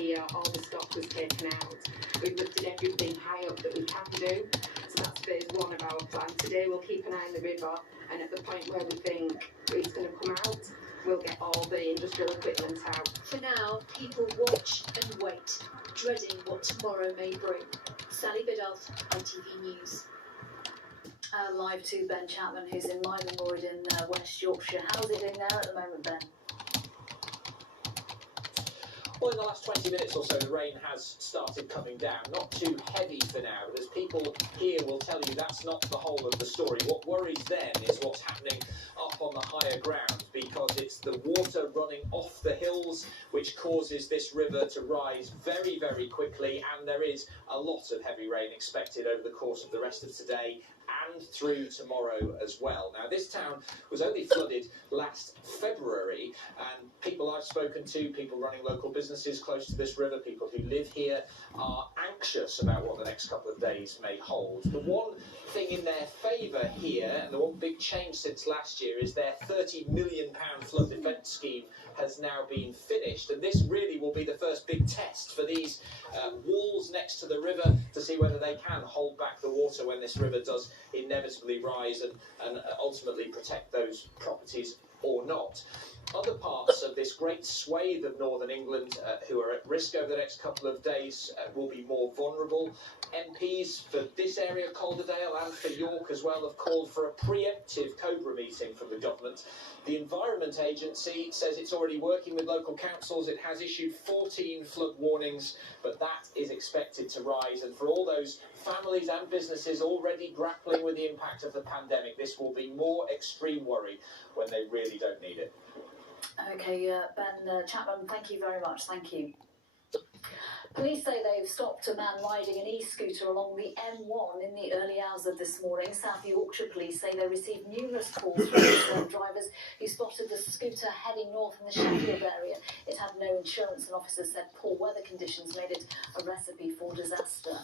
here, all the stock was taken out. We've lifted everything high up that we can do. So that's phase one of our plan. Today we'll keep an eye on the river, and at the point where we think it's going to come out, we'll get all the industrial equipment out. For now, people watch and wait, dreading what tomorrow may bring. Sally Biddulph, ITV News. Live to Ben Chapman, who's in Mytholmroyd in West Yorkshire. How's it doing there at the moment, Ben? Well, in the last 20 minutes or so, the rain has started coming down. Not too heavy for now, but as people here will tell you, that's not the whole of the story. What worries them is what's happening up on the higher ground, because it's the water running off the hills which causes this river to rise very, very quickly, and there is a lot of heavy rain expected over the course of the rest of today and through tomorrow as well. Now, this town was only flooded last February, and people I've spoken to, people running local businesses close to this river, people who live here, are anxious about what the next couple of days may hold. The one thing in their favour here, and the one big change since last year, is their £30 million flood defence scheme has now been finished, and this really will be the first big test for these walls next to the river to see whether they can hold back the water when this river does inevitably rise and ultimately protect those properties or not. Other parts of this great swathe of northern England who are at risk over the next couple of days will be more vulnerable. MPs for this area, Calderdale, and for York as well, have called for a preemptive COBRA meeting from the government. The Environment Agency says it's already working with local councils. It has issued 14 flood warnings, but that is expected to rise. And for all those families and businesses already grappling with the impact of the pandemic, this will be more extreme worry when they really don't need it. Okay, Ben Chapman, thank you very much. Thank you. Police say they've stopped a man riding an e-scooter along the M1 in the early hours of this morning. South Yorkshire Police say they received numerous calls from concerned drivers who spotted the scooter heading north in the Sheffield area. It had no insurance, and officers said poor weather conditions made it a recipe for disaster.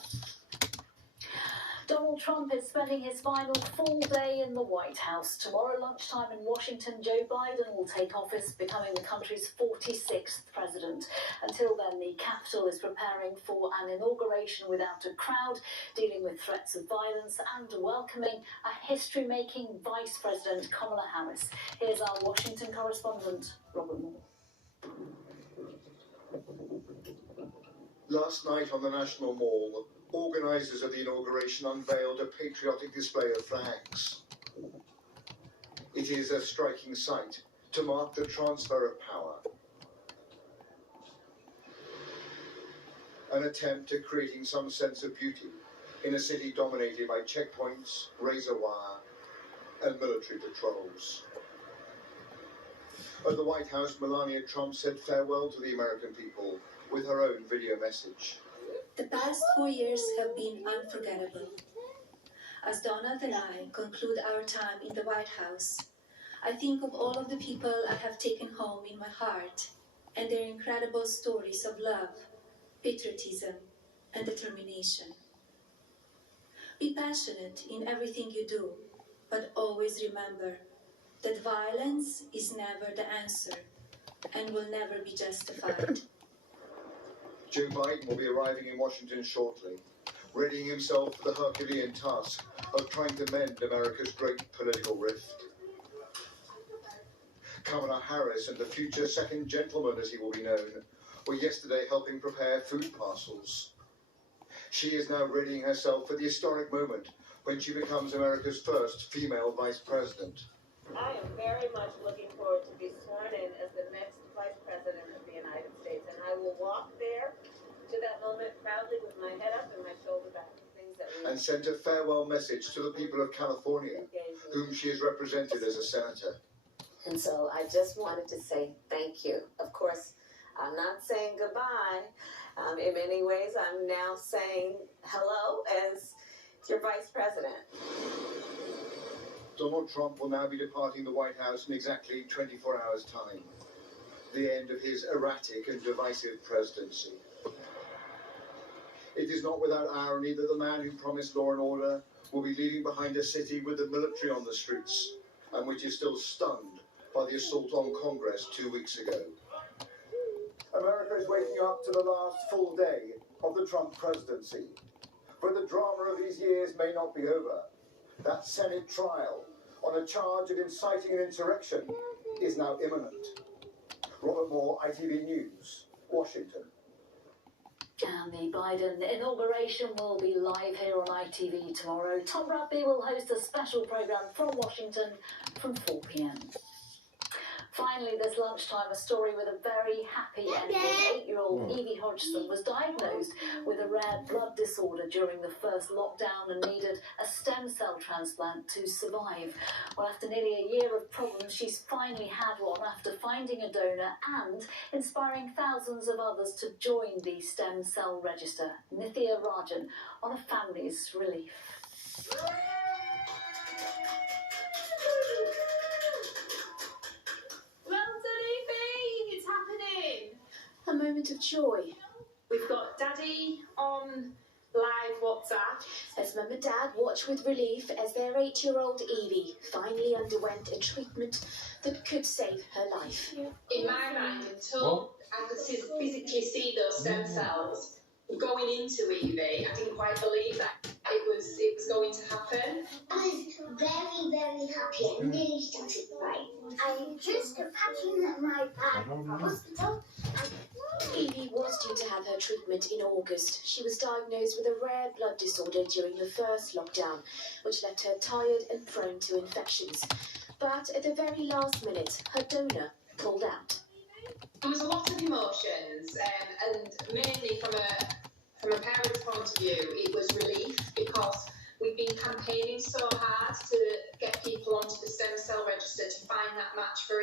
Donald Trump is spending his final full day in the White House. Tomorrow lunchtime in Washington, Joe Biden will take office, becoming the country's 46th president. Until then, the Capitol is preparing for an inauguration without a crowd, dealing with threats of violence and welcoming a history-making Vice President, Kamala Harris. Here's our Washington correspondent, Robert Moore. Last night on the National Mall, organisers of the inauguration unveiled a patriotic display of flags. It is a striking sight to mark the transfer of power. An attempt at creating some sense of beauty in a city dominated by checkpoints, razor wire, and military patrols. At the White House, Melania Trump said farewell to the American people with her own video message. The past 4 years have been unforgettable. As Donald and I conclude our time in the White House, I think of all of the people I have taken home in my heart and their incredible stories of love, patriotism, and determination. Be passionate in everything you do, but always remember that violence is never the answer and will never be justified. Joe Biden will be arriving in Washington shortly, readying himself for the Herculean task of trying to mend America's great political rift. Kamala Harris and the future second gentleman, as he will be known, were yesterday helping prepare food parcels. She is now readying herself for the historic moment when she becomes America's first female vice president. I am very much looking forward to be sworn in as the next vice president of the United States, and I will walk there to that moment proudly with my head up and my shoulder back. And sent a farewell message to the people of California, whom she has represented as a senator. And so I just wanted to say thank you. Of course, I'm not saying goodbye. In many ways, I'm now saying hello as your vice president. Donald Trump will now be departing the White House in exactly 24 hours' time, the end of his erratic and divisive presidency. It is not without irony that the man who promised law and order will be leaving behind a city with the military on the streets, and which is still stunned by the assault on Congress 2 weeks ago. America America is waking up to the last full day of the Trump presidency. But the drama of these years may not be over. That Senate trial on a charge of inciting an insurrection is now imminent. Robert Moore, ITV News, Washington. And the Biden inauguration will be live here on ITV tomorrow. Tom Bradby will host a special programme from Washington from 4 p.m. Finally, this lunchtime, a story with a very happy ending. 8-year-old Evie Hodgson was diagnosed with a rare blood disorder during the first lockdown and needed a stem cell transplant to survive. Well, after nearly a year of problems, she's finally had one after finding a donor and inspiring thousands of others to join the stem cell register. Nithya Rajan on a family's relief. A moment of joy. We've got Daddy on live WhatsApp. As Mum and Dad watch with relief as their 8-year-old Evie finally underwent a treatment that could save her life. In my mind, until I could physically see those stem cells going into Evie, I didn't quite believe that it was going to happen. I was very, very happy and nearly started crying. I just packing my bag for hospital. Evie was due to have her treatment in August. She was diagnosed with a rare blood disorder during the first lockdown, which left her tired and prone to infections. But at the very last minute, her donor pulled out. There was a lot of emotions, and mainly from a parent's point of view, it was relief because we've been campaigning so hard to get people onto the stem cell register to find that match for